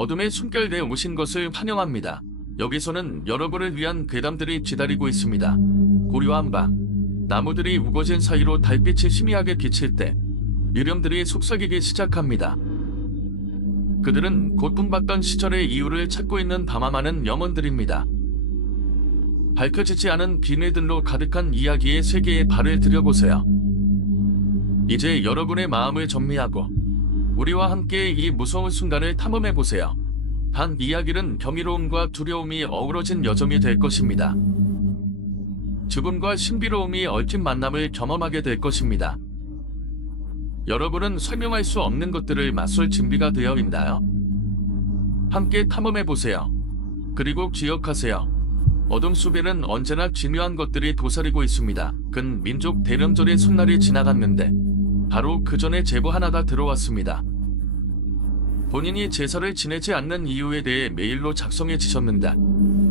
어둠의 숨결에 오신 것을 환영합니다. 여기서는 여러분을 위한 괴담들이 기다리고 있습니다. 고요한 밤, 나무들이 우거진 사이로 달빛이 희미하게 비칠 때 이름들이 속삭이기 시작합니다. 그들은 고통받던 시절의 이유를 찾고 있는 담아많은 영혼들입니다. 밝혀지지 않은 비밀들로 가득한 이야기의 세계에 발을 들여보세요. 이제 여러분의 마음을 정리하고 우리와 함께 이 무서운 순간을 탐험해보세요. 단 이야기는 경이로움과 두려움이 어우러진 여정이 될 것입니다. 죽음과 신비로움이 얽힌 만남을 경험하게 될 것입니다. 여러분은 설명할 수 없는 것들을 맞설 준비가 되어 있나요? 함께 탐험해보세요. 그리고 기억하세요. 어둠 속에는 언제나 기묘한 것들이 도사리고 있습니다. 근 민족 대령절의 손날이 지나갔는데 바로 그 전에 제보 하나가 들어왔습니다. 본인이 제사를 지내지 않는 이유에 대해 메일로 작성해 주셨는데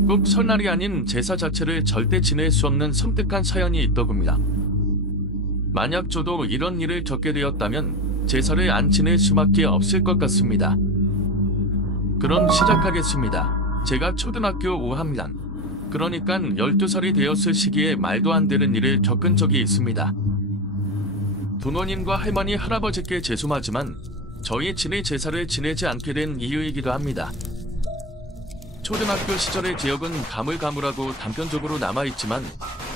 꼭 설날이 아닌 제사 자체를 절대 지낼 수 없는 섬뜩한 사연이 있더군요. 만약 저도 이런 일을 겪게 되었다면 제사를 안 지낼 수밖에 없을 것 같습니다. 그럼 시작하겠습니다. 제가 초등학교 5학년, 그러니까 12살이 되었을 시기에 말도 안 되는 일을 겪은 적이 있습니다. 부모님과 할머니, 할아버지께 죄송하지만 저희 진의 제사를 지내지 않게 된 이유이기도 합니다. 초등학교 시절의 기억은 가물가물하고 단편적으로 남아있지만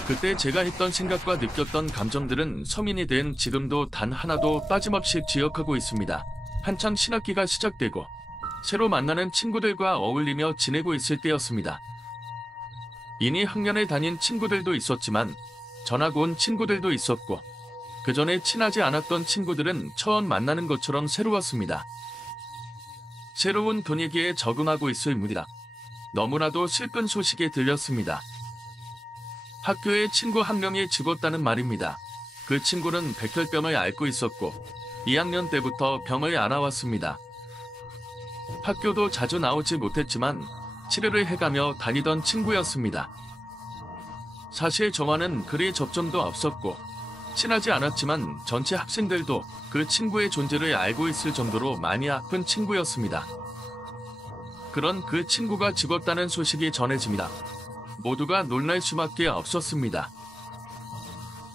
그때 제가 했던 생각과 느꼈던 감정들은 성인이 된 지금도 단 하나도 빠짐없이 기억하고 있습니다. 한창 신학기가 시작되고 새로 만나는 친구들과 어울리며 지내고 있을 때였습니다. 이미 학년에 다닌 친구들도 있었지만 전학 온 친구들도 있었고 그 전에 친하지 않았던 친구들은 처음 만나는 것처럼 새로웠습니다. 새로운 분위기에 적응하고 있을 무리라 너무나도 슬픈 소식이 들렸습니다. 학교에 친구 한 명이 죽었다는 말입니다. 그 친구는 백혈병을 앓고 있었고 2학년 때부터 병을 앓아왔습니다. 학교도 자주 나오지 못했지만 치료를 해가며 다니던 친구였습니다. 사실 저와는 그리 접점도 없었고 친하지 않았지만 전체 학생들도 그 친구의 존재를 알고 있을 정도로 많이 아픈 친구였습니다. 그런 그 친구가 죽었다는 소식이 전해집니다. 모두가 놀랄 수밖에 없었습니다.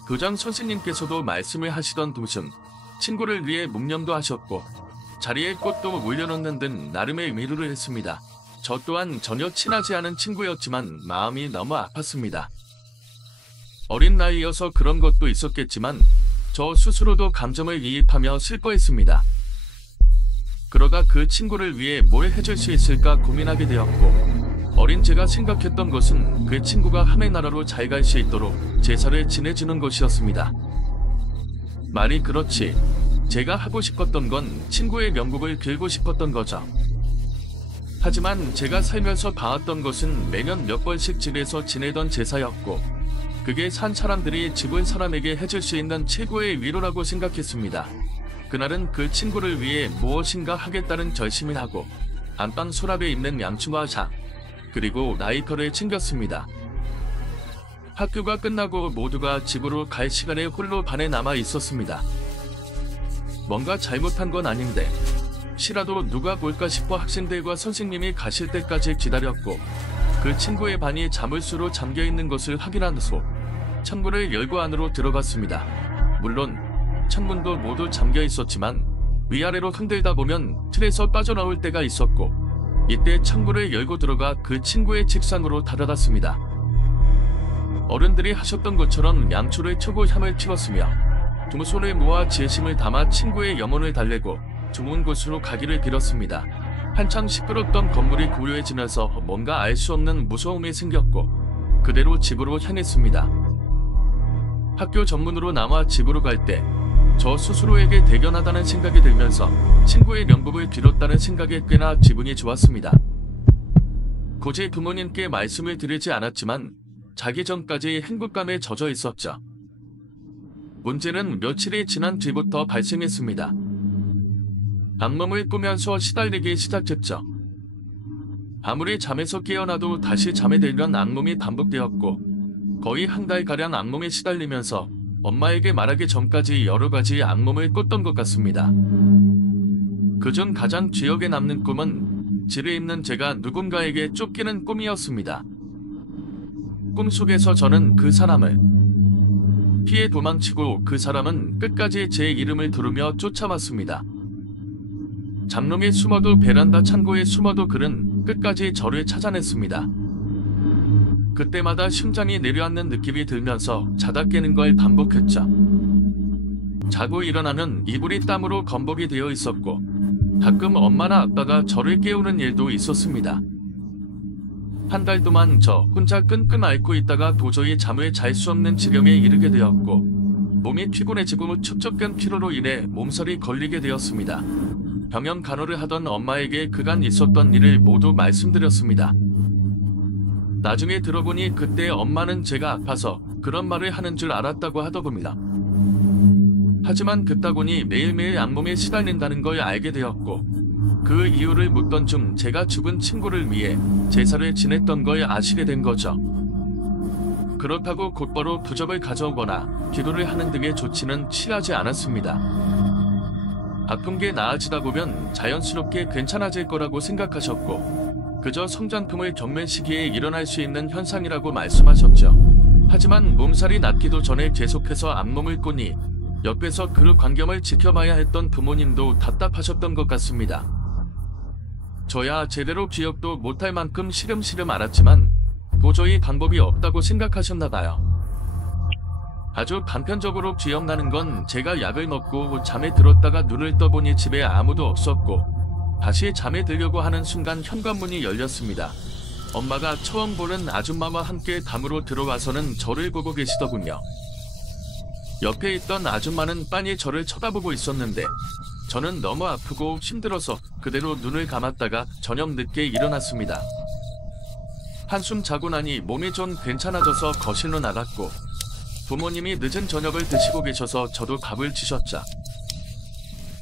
교장 선생님께서도 말씀을 하시던 도중 친구를 위해 묵념도 하셨고 자리에 꽃도 올려놓는 등 나름의 위로를 했습니다. 저 또한 전혀 친하지 않은 친구였지만 마음이 너무 아팠습니다. 어린 나이여서 그런 것도 있었겠지만 저 스스로도 감정을 이입하며 슬퍼했습니다. 그러다 그 친구를 위해 뭘 해줄 수 있을까 고민하게 되었고 어린 제가 생각했던 것은 그 친구가 하늘나라로 잘 갈 수 있도록 제사를 지내주는 것이었습니다. 말이 그렇지 제가 하고 싶었던 건 친구의 명복을 빌고 싶었던 거죠. 하지만 제가 살면서 봐왔던 것은 매년 몇 번씩 집에서 지내던 제사였고 그게 산 사람들이 죽은 사람에게 해줄 수 있는 최고의 위로라고 생각했습니다. 그날은 그 친구를 위해 무엇인가 하겠다는 결심을 하고 안방 서랍에 있는 양충과 장 그리고 라이터를 챙겼습니다. 학교가 끝나고 모두가 집으로 갈 시간에 홀로 반에 남아 있었습니다. 뭔가 잘못한 건 아닌데 혹시라도 누가 볼까 싶어 학생들과 선생님이 가실 때까지 기다렸고 그 친구의 반이 자물쇠로 잠겨있는 것을 확인한 후 창문을 열고 안으로 들어갔습니다. 물론 창문도 모두 잠겨있었지만 위아래로 흔들다 보면 틀에서 빠져나올 때가 있었고 이때 창문을 열고 들어가 그 친구의 책상으로 다가갔습니다. 어른들이 하셨던 것처럼 양초를 켜고 향을 피웠으며 두 손을 모아 진심을 담아 친구의 영혼을 달래고 좋은 곳으로 가기를 빌었습니다. 한창 시끄럽던 건물이 고요해지면서 뭔가 알 수 없는 무서움이 생겼고 그대로 집으로 향했습니다. 학교 정문으로 나와 집으로 갈 때 저 스스로에게 대견하다는 생각이 들면서 친구의 명복을 빌었다는 생각에 꽤나 기분이 좋았습니다. 굳이 부모님께 말씀을 드리지 않았지만 자기 전까지 행복감에 젖어 있었죠. 문제는 며칠이 지난 뒤부터 발생했습니다. 악몽을 꾸면서 시달리기 시작했죠. 아무리 잠에서 깨어나도 다시 잠에 들면 악몽이 반복되었고 거의 한 달가량 악몽에 시달리면서 엄마에게 말하기 전까지 여러 가지 악몽을 꿨던 것 같습니다. 그중 가장 기억에 남는 꿈은 지뢰 입는 제가 누군가에게 쫓기는 꿈이었습니다. 꿈속에서 저는 그 사람을 피해 도망치고 그 사람은 끝까지 제 이름을 부르며 쫓아왔습니다. 잡룸에 숨어도 베란다 창고에 숨어도 그는 끝까지 저를 찾아냈습니다. 그때마다 심장이 내려앉는 느낌이 들면서 자다 깨는 걸 반복했죠. 자고 일어나는 이불이 땀으로 건복이 되어 있었고 가끔 엄마나 아빠가 저를 깨우는 일도 있었습니다. 한 달 동안 저 혼자 끙끙 앓고 있다가 도저히 잠을 잘 수 없는 지경에 이르게 되었고 몸이 피곤해지고 축적된 피로로 인해 몸살이 걸리게 되었습니다. 병원 간호를 하던 엄마에게 그간 있었던 일을 모두 말씀드렸습니다. 나중에 들어보니 그때 엄마는 제가 아파서 그런 말을 하는 줄 알았다고 하더군요. 하지만 그따구니 매일매일 악몽에 시달린다는 걸 알게 되었고 그 이유를 묻던 중 제가 죽은 친구를 위해 제사를 지냈던 걸 아시게 된 거죠. 그렇다고 곧바로 부적을 가져오거나 기도를 하는 등의 조치는 취하지 않았습니다. 아픈 게 나아지다 보면 자연스럽게 괜찮아질 거라고 생각하셨고 그저 성장통을 겪는 시기에 일어날 수 있는 현상이라고 말씀하셨죠. 하지만 몸살이 낫기도 전에 계속해서 악몽을 꾸니 옆에서 그 광경을 지켜봐야 했던 부모님도 답답하셨던 것 같습니다. 저야 제대로 기억도 못할 만큼 시름시름 알았지만 도저히 방법이 없다고 생각하셨나봐요. 아주 단편적으로 기억나는 건 제가 약을 먹고 잠에 들었다가 눈을 떠보니 집에 아무도 없었고 다시 잠에 들려고 하는 순간 현관문이 열렸습니다. 엄마가 처음 보는 아줌마와 함께 담으로 들어와서는 저를 보고 계시더군요. 옆에 있던 아줌마는 빤히 저를 쳐다보고 있었는데 저는 너무 아프고 힘들어서 그대로 눈을 감았다가 저녁 늦게 일어났습니다. 한숨 자고 나니 몸이 좀 괜찮아져서 거실로 나갔고 부모님이 늦은 저녁을 드시고 계셔서 저도 밥을 주셨죠.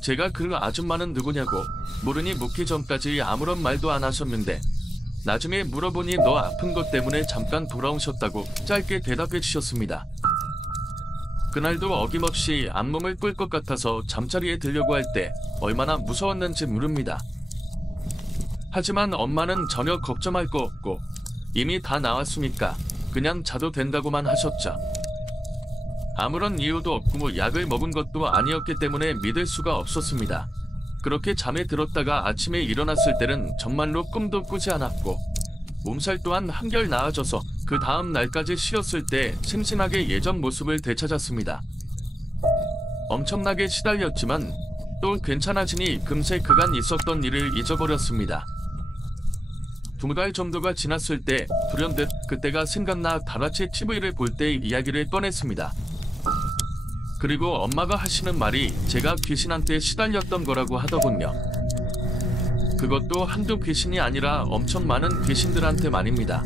제가 그 아줌마는 누구냐고 모르니 묻기 전까지 아무런 말도 안 하셨는데 나중에 물어보니 너 아픈 것 때문에 잠깐 돌아오셨다고 짧게 대답해 주셨습니다. 그날도 어김없이 악몽을 꿀 것 같아서 잠자리에 들려고 할 때 얼마나 무서웠는지 모릅니다. 하지만 엄마는 전혀 걱정할 거 없고 이미 다 나왔으니까 그냥 자도 된다고만 하셨죠. 아무런 이유도 없고 약을 먹은 것도 아니었기 때문에 믿을 수가 없었습니다. 그렇게 잠에 들었다가 아침에 일어났을 때는 정말로 꿈도 꾸지 않았고 몸살 또한 한결 나아져서 그 다음 날까지 쉬었을 때 심심하게 예전 모습을 되찾았습니다. 엄청나게 시달렸지만 또 괜찮아지니 금세 그간 있었던 일을 잊어버렸습니다. 2달 정도가 지났을 때 불현듯 그때가 생각나 다같이 TV를 볼 때 이야기를 꺼냈습니다. 그리고 엄마가 하시는 말이 제가 귀신한테 시달렸던 거라고 하더군요. 그것도 한두 귀신이 아니라 엄청 많은 귀신들한테 말입니다.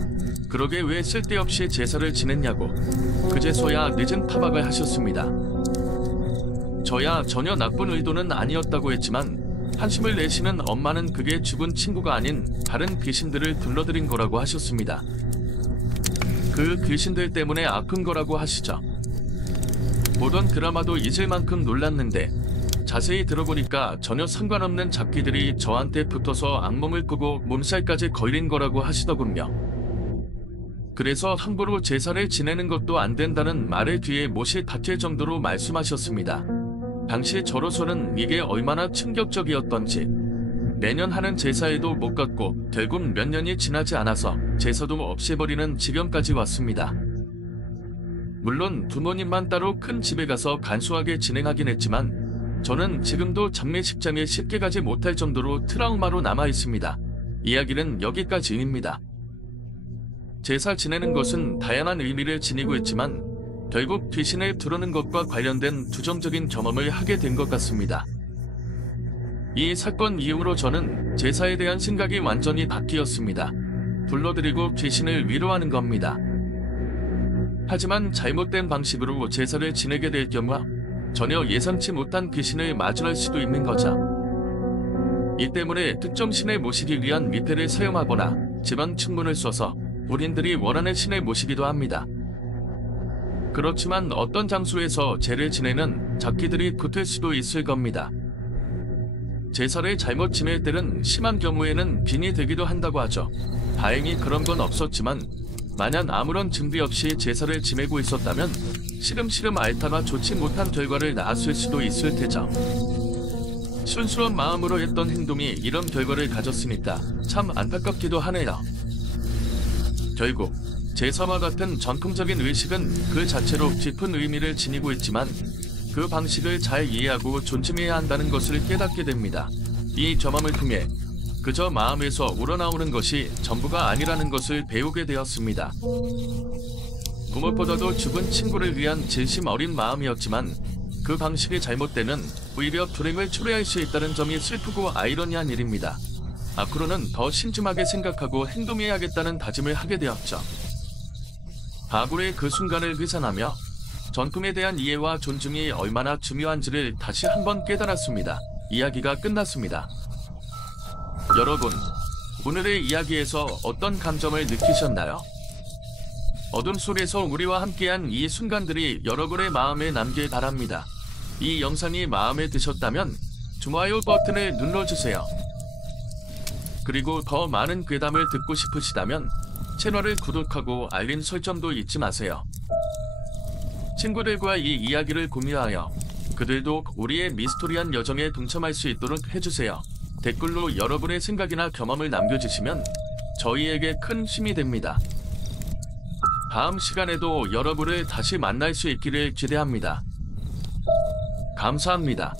그러게 왜 쓸데없이 제사를 지냈냐고 그제서야 늦은 타박을 하셨습니다. 저야 전혀 나쁜 의도는 아니었다고 했지만 한숨을 내쉬는 엄마는 그게 죽은 친구가 아닌 다른 귀신들을 불러들인 거라고 하셨습니다. 그 귀신들 때문에 아픈 거라고 하시죠. 보던 드라마도 잊을 만큼 놀랐는데 자세히 들어보니까 전혀 상관없는 잡기들이 저한테 붙어서 악몽을 꾸고 몸살까지 걸린 거라고 하시더군요. 그래서 함부로 제사를 지내는 것도 안 된다는 말을 뒤에 못이 다칠 정도로 말씀하셨습니다. 당시 저로서는 이게 얼마나 충격적이었던지 매년 하는 제사에도 못 갔고 결국 몇 년이 지나지 않아서 제사도 없애버리는 지경까지 왔습니다. 물론 부모님만 따로 큰 집에 가서 간소하게 진행하긴 했지만 저는 지금도 장례식장에 쉽게 가지 못할 정도로 트라우마로 남아 있습니다. 이야기는 여기까지입니다. 제사 지내는 것은 다양한 의미를 지니고 있지만 결국 귀신을 부르는 것과 관련된 두정적인 경험을 하게 된 것 같습니다. 이 사건 이후로 저는 제사에 대한 생각이 완전히 바뀌었습니다. 불러들이고 귀신을 위로하는 겁니다. 하지만 잘못된 방식으로 제사를 지내게 될 경우 전혀 예상치 못한 귀신을 마주할 수도 있는 거죠. 이 때문에 특정 신을 모시기 위한 미패를 사용하거나 집안 충문을 써서 본인들이 원하는 신을 모시기도 합니다. 그렇지만 어떤 장소에서 제를 지내는 잡기들이 붙을 수도 있을 겁니다. 제사를 잘못 지낼 때는 심한 경우에는 빈이 되기도 한다고 하죠. 다행히 그런 건 없었지만 만약 아무런 준비 없이 제사를 지내고 있었다면 시름시름 앓다가 좋지 못한 결과를 낳았을 수도 있을 테죠. 순수한 마음으로 했던 행동이 이런 결과를 가졌으니까 참 안타깝기도 하네요. 결국 제사와 같은 전통적인 의식은 그 자체로 깊은 의미를 지니고 있지만 그 방식을 잘 이해하고 존중해야 한다는 것을 깨닫게 됩니다. 이 경험을 통해 그저 마음에서 우러나오는 것이 전부가 아니라는 것을 배우게 되었습니다. 무엇보다도 죽은 친구를 위한 진심 어린 마음이었지만 그 방식이 잘못되면 오히려 불행을 초래할 수 있다는 점이 슬프고 아이러니한 일입니다. 앞으로는 더 신중하게 생각하고 행동해야겠다는 다짐을 하게 되었죠. 과거의 그 순간을 회상하며 전통에 대한 이해와 존중이 얼마나 중요한지를 다시 한번 깨달았습니다. 이야기가 끝났습니다. 여러분, 오늘의 이야기에서 어떤 감정을 느끼셨나요? 어둠 속에서 우리와 함께한 이 순간들이 여러분의 마음에 남길 바랍니다. 이 영상이 마음에 드셨다면 좋아요 버튼을 눌러주세요. 그리고 더 많은 괴담을 듣고 싶으시다면 채널을 구독하고 알림 설정도 잊지 마세요. 친구들과 이 이야기를 공유하여 그들도 우리의 미스터리한 여정에 동참할 수 있도록 해주세요. 댓글로 여러분의 생각이나 경험을 남겨주시면 저희에게 큰 힘이 됩니다. 다음 시간에도 여러분을 다시 만날 수 있기를 기대합니다. 감사합니다.